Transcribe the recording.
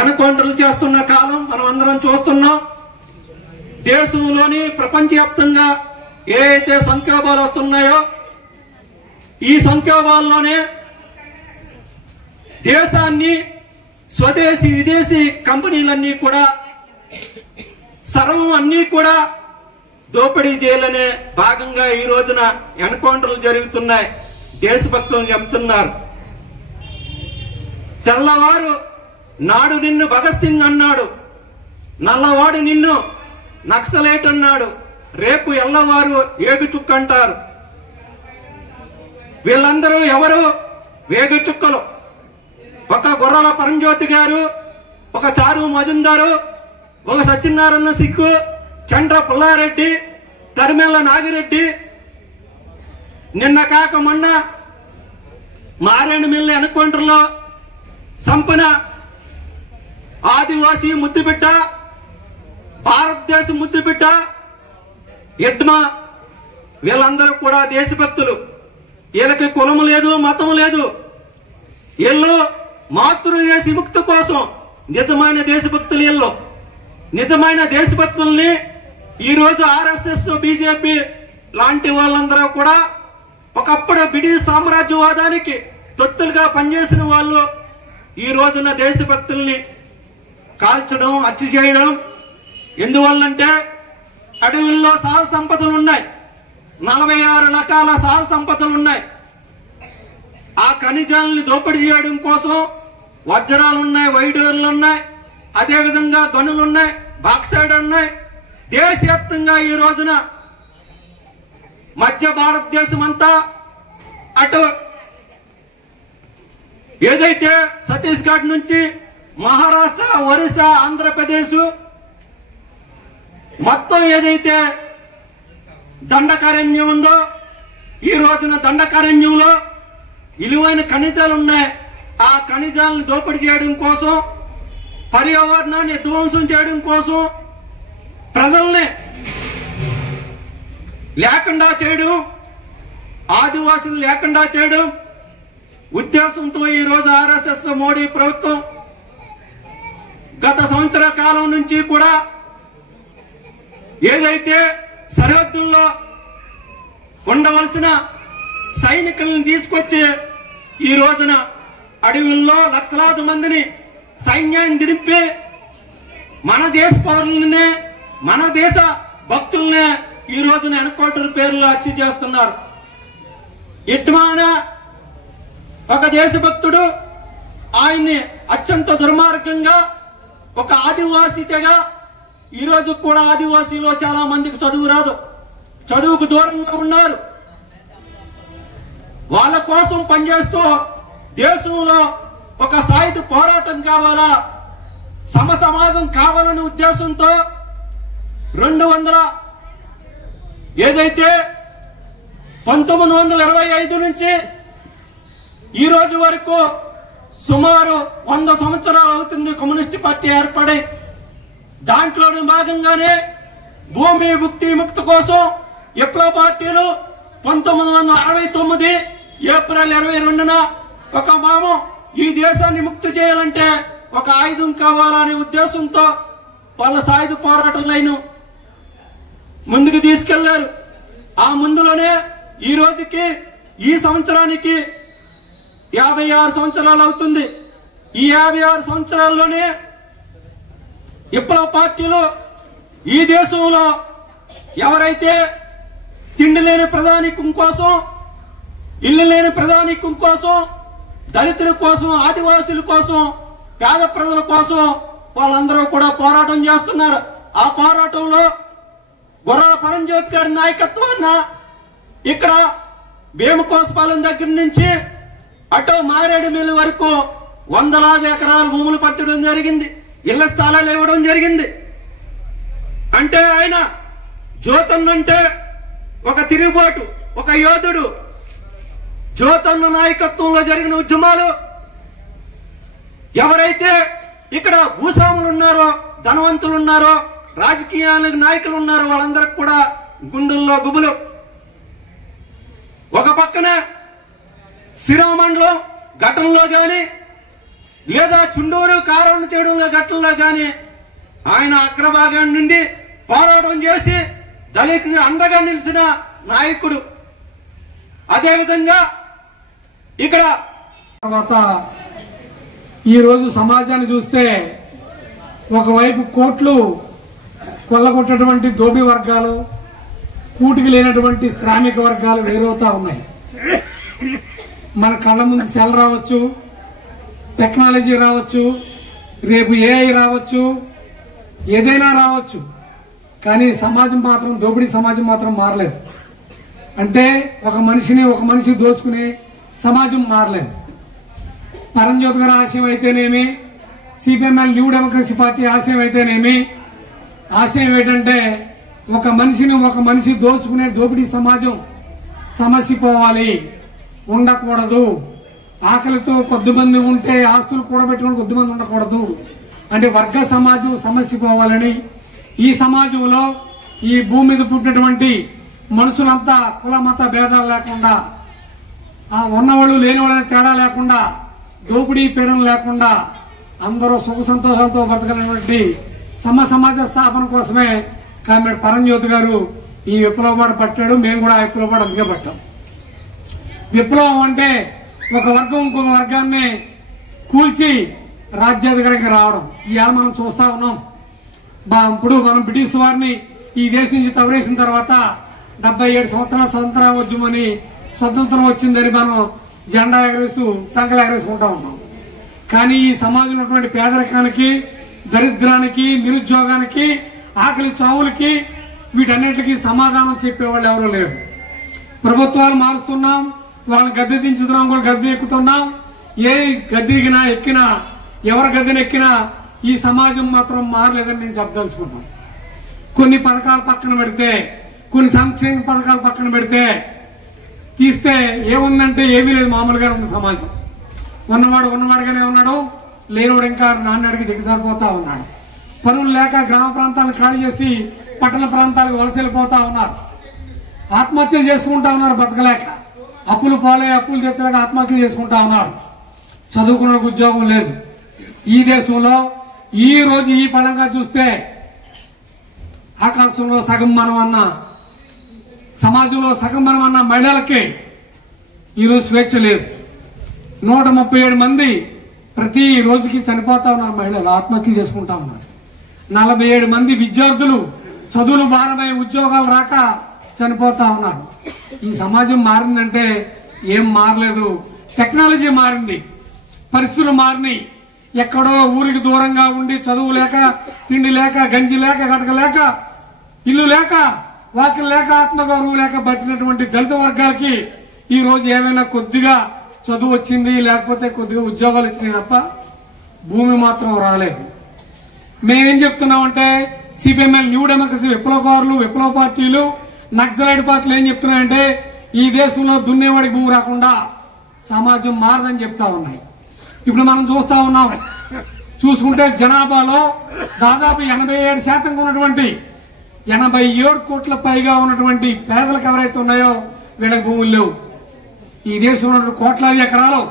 ఎన్కౌంటర్లు చేస్తున్న కాలం మనం అందరం చూస్తున్నాం. దేశంలోని ప్రపంచవ్యాప్తంగా ఏ అయితే సంక్షోభాలు వస్తున్నాయో ఈ సంక్షోభాల్లోనే దేశాన్ని స్వదేశీ విదేశీ కంపెనీలన్నీ కూడా సర్వం అన్నీ కూడా దోపిడీ చేయాలనే భాగంగా ఈ రోజున ఎన్కౌంటర్లు జరుగుతున్నాయి. దేశభక్తులు చెబుతున్నారు. తెల్లవారు నాడు నిన్ను భగత్ సింగ్ అన్నాడు, నల్లవాడు నిన్ను నక్సలైట్ అన్నాడు, రేపు ఎల్లవారు ఏగు చుక్క అంటారు. వీళ్ళందరూ ఎవరు? వేగు చుక్కలు. ఒక గుర్రాల పరంజ్యోతి గారు, ఒక చారు మజుందారు, ఒక సత్యనారాయణ సిక్కు, చంద్ర పుల్లారెడ్డి, తరిమెల్ల నాగిరెడ్డి, నిన్న కాక మొన్న మారేడుమిల్లి ఎన్కౌంటర్లో సంపన ఆదివాసీ ముద్దుబిడ్డ, భారతదేశం ముద్దుబిడ్డ ఎడ్మా, వీళ్ళందరూ కూడా దేశభక్తులు. వీళ్ళకి కులము లేదు, మతము లేదు. వీళ్ళు మాతృదేశ విముక్తి కోసం నిజమైన దేశభక్తులు. వీళ్ళు నిజమైన దేశభక్తుల్ని ఈరోజు ఆర్ఎస్ఎస్, బీజేపీ లాంటి వాళ్ళందరూ కూడా ఒకప్పుడు బ్రిటిష్ సామ్రాజ్యవాదానికి తొత్తులుగా పనిచేసిన వాళ్ళు ఈ రోజున దేశభక్తుల్ని కాల్చడం, హత్య చేయడం. ఎందువల్లంటే అడవుల్లో సహజ సంపదలు ఉన్నాయి, 46 రకాల సహజ సంపదలు ఉన్నాయి. ఆ ఖనిజాలని దోపిడీ చేయడం కోసం వజ్రాలు ఉన్నాయి, వైడూర్లు ఉన్నాయి, అదేవిధంగా గనులు ఉన్నాయి, బాక్సైడ్ ఉన్నాయి. దేశవ్యాప్తంగా ఈ రోజున మధ్య భారతదేశం అంతా అటు ఏదైతే ఛత్తీస్గఢ్ నుంచి మహారాష్ట్ర, ఒరిస్సా, ఆంధ్రప్రదేశ్ మొత్తం ఏదైతే దండకారణ్యం ఉందో ఈ రోజున దండకారణ్యంలో విలువైన ఖనిజాలు ఉన్నాయి. ఆ ఖనిజాలను దోపిడీ చేయడం కోసం, పర్యావరణాన్ని ధ్వంసం చేయడం కోసం, ప్రజల్ని లేకుండా చేయడం, ఆదివాసులు లేకుండా చేయడం ఉద్దేశంతో ఈ రోజు ఆర్ఎస్ఎస్ మోడీ ప్రభుత్వం గత సంవత్సర కాలం నుంచి కూడా ఏదైతే సరిహద్దుల్లో ఉండవలసిన సైనికులను తీసుకొచ్చి ఈ రోజున అడవుల్లో లక్షలాది మందిని సైన్యాన్ని దింపి మన దేశ పౌరులనే, మన దేశ భక్తులనే ఈ రోజున ఎన్కౌంటర్ పేర్లు హత్య చేస్తున్నారు. ఇట్మాన ఒక దేశభక్తుడు, ఆయన్ని అత్యంత దుర్మార్గంగా ఒక ఆదివాసీ తెగ, ఈ రోజు కూడా ఆదివాసీలో చాలా మందికి చదువు రాదు, చదువుకు దూరంగా ఉన్నారు. వాళ్ళ కోసం పనిచేస్తూ దేశంలో ఒక సాయుధ పోరాటం కావాలా, సమాజం కావాలనే ఉద్దేశంతో 200 ఏదైతే 1925 నుంచి ఈ రోజు వరకు సుమారు 100 సంవత్సరాలు అవుతుంది కమ్యూనిస్ట్ పార్టీ ఏర్పడి. దాంట్లోని భాగంగానే భూమి విముక్తి కోసం విప్లవ పార్టీలు 1969 ఏప్రిల్ 22న ఒక మాము ఈ దేశాన్ని ముక్తి చేయాలంటే ఒక ఆయుధం కావాలనే ఉద్దేశంతో వాళ్ళ సాయుధ పోరాటం లైన్ ముందుకు తీసుకెళ్లారు. ఆ ముందులోనే ఈ రోజుకి ఈ సంవత్సరానికి 56 సంవత్సరాలు అవుతుంది. ఈ 56 సంవత్సరాల్లోనే విప్లవ పార్టీలు ఈ దేశంలో ఎవరైతే తిండి లేని ప్రధానికం కోసం, ఇల్లు లేని ప్రధానికం కోసం, దళితుల కోసం, ఆదివాసుల కోసం, పేద ప్రజల కోసం వాళ్ళందరూ కూడా పోరాటం చేస్తున్నారు. ఆ పోరాటంలో గుర్రాల పరంజ్యోతి గారి నాయకత్వాన్న ఇక్కడ భీమకోసపాలెం దగ్గర నుంచి అటు మారేడుమిల్లి వరకు వందలాది ఎకరాల భూములు పట్టడం జరిగింది, ఇళ్ల స్థలాలు ఇవ్వడం జరిగింది. అంటే ఆయన జ్యోతన్న అంటే ఒక తిరుగుబాటు, ఒక యోధుడు. జ్యోతన్న నాయకత్వంలో జరిగిన ఉద్యమాలు, ఎవరైతే ఇక్కడ భూస్వాములు ఉన్నారో, ధనవంతులు ఉన్నారో, రాజకీయ నాయకులు ఉన్నారో వాళ్ళందరికి కూడా గుండెల్లో గుబులు. ఒక పక్కన శ్రీరామ మండలం ఘటనలో గాని, లేదా చుండూరు కారణ చెడుల గట్లలో కానీ ఆయన అగ్రభాగం నుండి పోరాటం చేసి దళితులకు అండగా నిలిచిన నాయకుడు. అదేవిధంగా ఇక్కడ తర్వాత ఈరోజు సమాజాన్ని చూస్తే ఒకవైపు కోట్లు కొల్లగొట్టేటువంటి దోబి వర్గాలు, కూటికి లేనటువంటి శ్రామిక వర్గాలు వేరవుతా ఉన్నాయి. మన కళ్ళ ముందు సెల్ రావచ్చు, టెక్నాలజీ రావచ్చు, రేపు ఏఐ రావచ్చు, ఏదైనా రావచ్చు, కానీ సమాజం మాత్రం, దోపిడీ సమాజం మాత్రం మారలేదు. అంటే ఒక మనిషి దోచుకునే సమాజం మారలేదు. పరంజ్యోతి గారి ఆశయం అయితేనేమి, సిపిఎంఎల్ న్యూ డెమోక్రసీ పార్టీ ఆశయం అయితేనేమి, ఆశయం ఏంటంటే ఒక మనిషి దోచుకునే దోపిడీ సమాజం సమసిపోవాలి, ఉండకూడదు. ఆకలితో కొద్దిమంది ఉంటే ఆస్తులు కూడబెట్టుకుని కొద్దిమంది ఉండకూడదు. అంటే వర్గ సమాజం సమసిపోవాలని, ఈ సమాజంలో ఈ భూమి మీద పుట్టినటువంటి మనుషులంతా కుల మత భేదాలు లేకుండా, ఉన్నవాళ్ళు లేనివాళ్ళని తేడా లేకుండా, దోపిడీ పీడన లేకుండా అందరూ సుఖ సంతోషాలతో బ్రతకలిగినటువంటి సమాజ స్థాపన కోసమే కామ్రేడ్ పరంజ్యోతి గారు ఈ విప్లవబాట పట్టాడు. మేము కూడా ఆ విప్లవబాట అందుకే పట్టాం. విప్లవం అంటే ఒక వర్గం ఇంకొక వర్గాన్ని కూల్చి రాజ్యాధికారికి రావడం. ఇవాళ మనం చూస్తా ఉన్నాం. ఇప్పుడు మనం బ్రిటిష్ వారిని ఈ దేశం నుంచి తవరేసిన తర్వాత 77 సంవత్సరాల స్వతంత్రోద్యమని స్వతంత్రం వచ్చిందని మనం జెండా ఎగరేసు సంకలు ఎగరేసుకుంటా ఉన్నాం. కానీ ఈ సమాజంలో ఉన్నటువంటి పేదరికానికి, దరిద్రానికి, నిరుద్యోగానికి, ఆకలి చావులకి, వీటన్నిటికీ సమాధానం చెప్పేవాళ్ళు ఎవరూ లేరు. ప్రభుత్వాలు మారుస్తున్నాం, వాళ్ళని గద్దె దించుతున్నాం, కూడా గద్దె ఎక్కుతున్నాం. ఏ గద్దె ఎక్కినా ఎవరి గద్దెని ఎక్కినా ఈ సమాజం మాత్రం మారలేదని నేను చెప్పదలుచుకున్నాను. కొన్ని పథకాలు పక్కన పెడితే, కొన్ని సంక్షేమ పథకాలు పక్కన పెడితే, తీస్తే ఏముందంటే ఏమీ లేదు, మామూలుగానే ఉంది సమాజం. ఉన్నవాడుగానే ఉన్నాడు, లేనివాడు ఇంకా నాన్నడికి దిగసారిపోతా ఉన్నాడు. పనులు లేక గ్రామ ప్రాంతాలను ఖాళీ చేసి పట్టణ ప్రాంతాలకు వలస వెళ్ళిపోతా ఉన్నారు. ఆత్మహత్యలు చేసుకుంటా ఉన్నారు బతకలేక. అప్పులు తెచ్చలేక ఆత్మహత్యలు చేసుకుంటా ఉన్నారు. చదువుకున్న ఉద్యోగం లేదు. ఈ దేశంలో ఈ రోజు ఈ పరంగా చూస్తే ఆకాశంలో సగం మనం అన్న, సమాజంలో సగం మనం అన్న మహిళలకి ఈరోజు స్వేచ్ఛ లేదు. 137 మంది ప్రతి రోజుకి చనిపోతా ఉన్నారు. మహిళలు ఆత్మహత్యలు చేసుకుంటా ఉన్నారు. 47 మంది విద్యార్థులు చదువులు భారమై ఉద్యోగాలు రాక చనిపోతా ఉన్నారు. ఈ సమాజం మారిందంటే ఏం మారలేదు. టెక్నాలజీ మారింది, పరిస్థితులు మారినాయి. ఎక్కడో ఊరికి దూరంగా ఉండి చదువు లేక, తిండి లేక, గంజి లేక, గడక లేక, ఇల్లు లేక, వాకిలు లేక, ఆత్మగౌరవం లేక బతికినటువంటి దళిత వర్గాలకి ఈ రోజు ఏమైనా కొద్దిగా చదువు వచ్చింది, లేకపోతే కొద్దిగా ఉద్యోగాలు వచ్చినాయి తప్ప భూమి మాత్రం రాలేదు. మేమేం చెప్తున్నామంటే సిపిఎంఎల్ న్యూ డెమోక్రసీ విప్లవకారులు, విప్లవ పార్టీలు, నక్సలైట్ పార్టీలు ఏం చెప్తున్నాయంటే ఈ దేశంలో దున్నేవాడికి భూమి రాకుండా సమాజం మారదని చెప్తా ఉన్నాయి. ఇప్పుడు మనం చూస్తా ఉన్నాం. చూసుకుంటే జనాభాలో దాదాపు 87% ఉన్నటువంటి 87 కోట్ల పైగా ఉన్నటువంటి పేదలకు ఎవరైతే ఉన్నాయో వీళ్ళకి భూములు లేవు. ఈ దేశంలో కోట్లాది ఎకరాలు